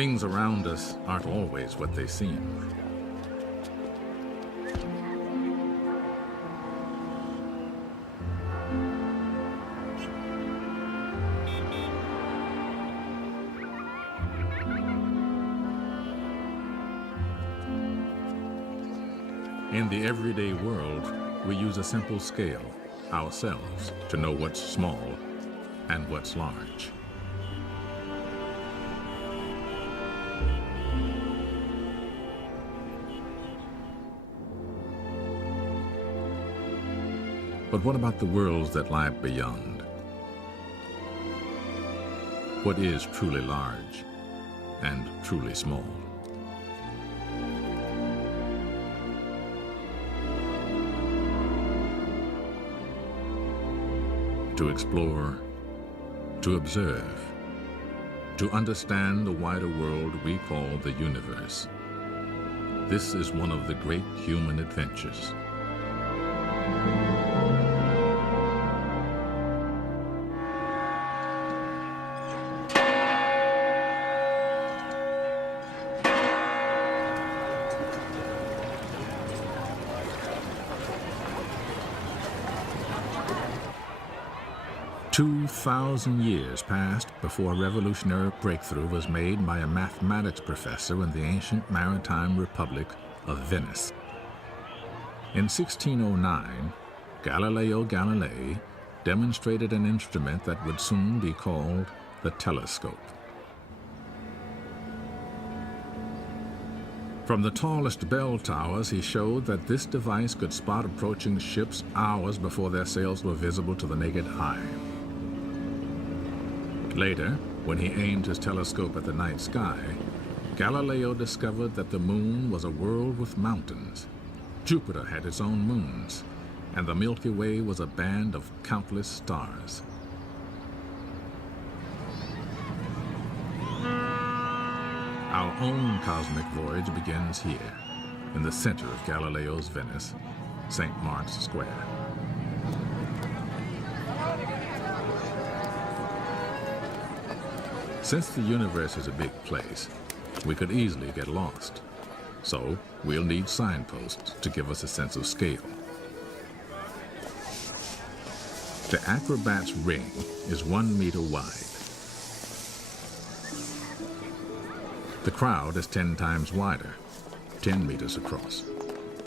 Things around us aren't always what they seem. In the everyday world, we use a simple scale, ourselves, to know what's small and what's large. But what about the worlds that lie beyond? What is truly large and truly small? To explore, to observe, to understand the wider world we call the universe. This is one of the great human adventures. "2,000 years passed before a revolutionary breakthrough was made by a mathematics professor in the ancient maritime republic of Venice. In 1609, Galileo Galilei demonstrated an instrument that would soon be called the telescope. From the tallest bell towers, he showed that this device could spot approaching ships hours before their sails were visible to the naked eye. Later, when he aimed his telescope at the night sky, Galileo discovered that the moon was a world with mountains. Jupiter had its own moons, and the Milky Way was a band of countless stars. Our own cosmic voyage begins here, in the center of Galileo's Venice, St. Mark's Square. Since the universe is a big place, we could easily get lost. So we'll need signposts to give us a sense of scale. The acrobat's ring is 1 meter wide. The crowd is 10 times wider, 10 meters across,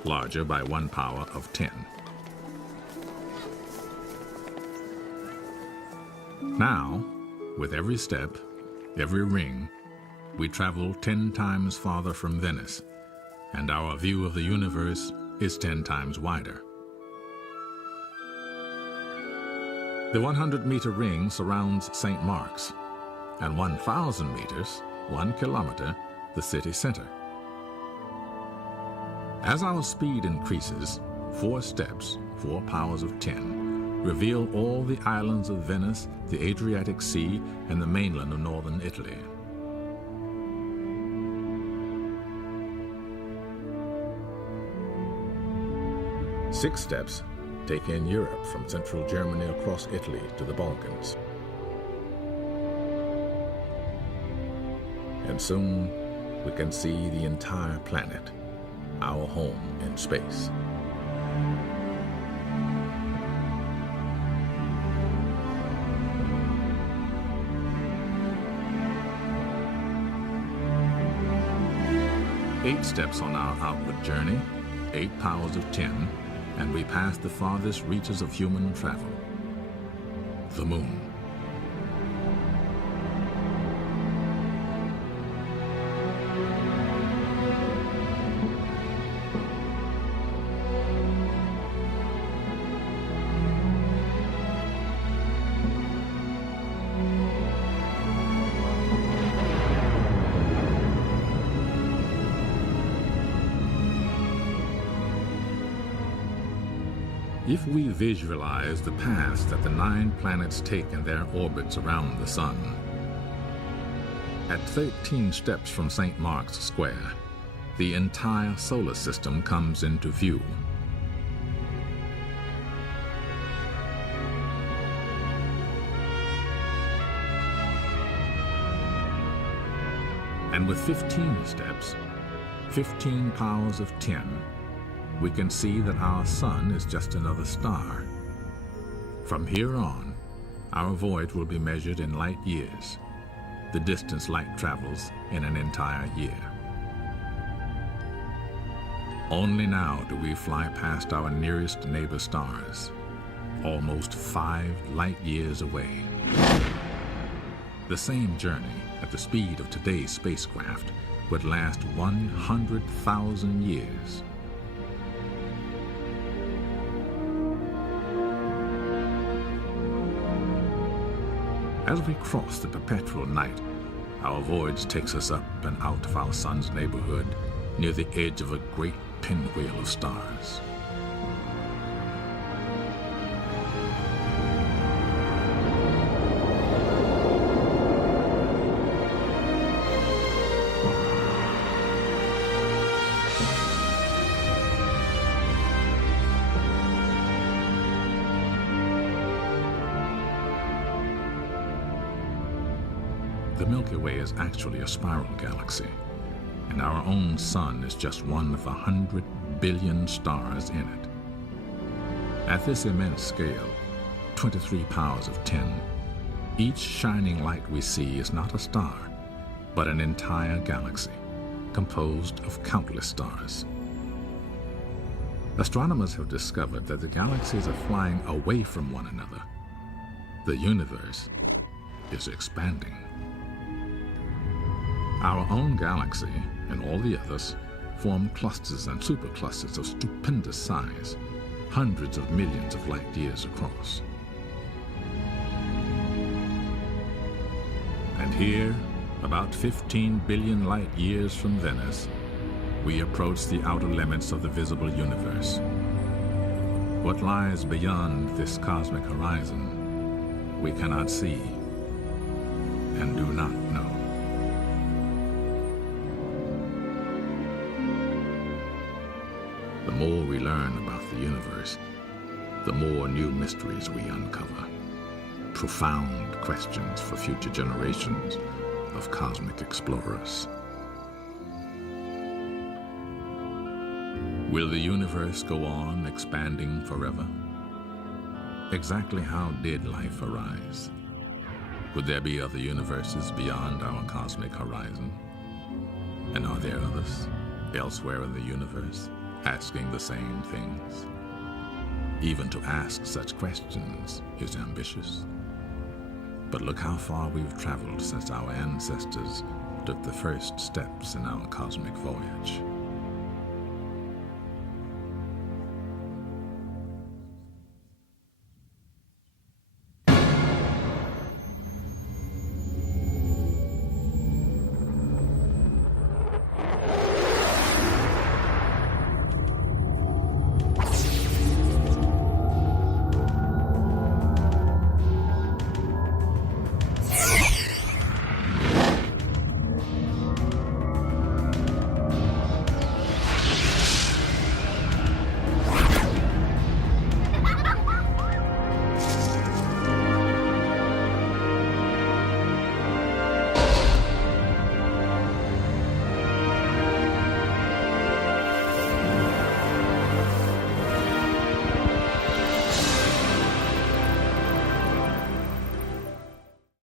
larger by 1 power of 10. Now, with every step, every ring, we travel 10 times farther from Venice, and our view of the universe is 10 times wider. The 100-meter ring surrounds St. Mark's, and 1,000 meters, 1 kilometer, the city center. As our speed increases, 4 steps, 4 powers of 10, reveal all the islands of Venice, the Adriatic Sea, and the mainland of northern Italy. Six steps take in Europe from central Germany across Italy to the Balkans. And soon we can see the entire planet, our home in space. Eight steps on our outward journey, 8 powers of 10, and we pass the farthest reaches of human travel, the moon. If we visualize the paths that the 9 planets take in their orbits around the sun, at 13 steps from St. Mark's Square, the entire solar system comes into view. And with 15 steps, 15 powers of 10, we can see that our sun is just another star. From here on, our voyage will be measured in light years, the distance light travels in an entire year. Only now do we fly past our nearest neighbor stars, almost 5 light years away. The same journey at the speed of today's spacecraft would last 100,000 years. As we cross the perpetual night, our voyage takes us up and out of our sun's neighborhood near the edge of a great pinwheel of stars. The Milky Way is actually a spiral galaxy, and our own sun is just one of 100 billion stars in it. At this immense scale, 23 powers of 10, each shining light we see is not a star, but an entire galaxy, composed of countless stars. Astronomers have discovered that the galaxies are flying away from one another. The universe is expanding. Our own galaxy and all the others form clusters and superclusters of stupendous size, hundreds of millions of light years across. And here, about 15 billion light years from Venice, we approach the outer limits of the visible universe. What lies beyond this cosmic horizon, we cannot see and do not know. The more we learn about the universe, the more new mysteries we uncover. Profound questions for future generations of cosmic explorers. Will the universe go on expanding forever? Exactly how did life arise? Would there be other universes beyond our cosmic horizon? And are there others elsewhere in the universe asking the same things? Even to ask such questions is ambitious. But look how far we've traveled since our ancestors took the first steps in our cosmic voyage.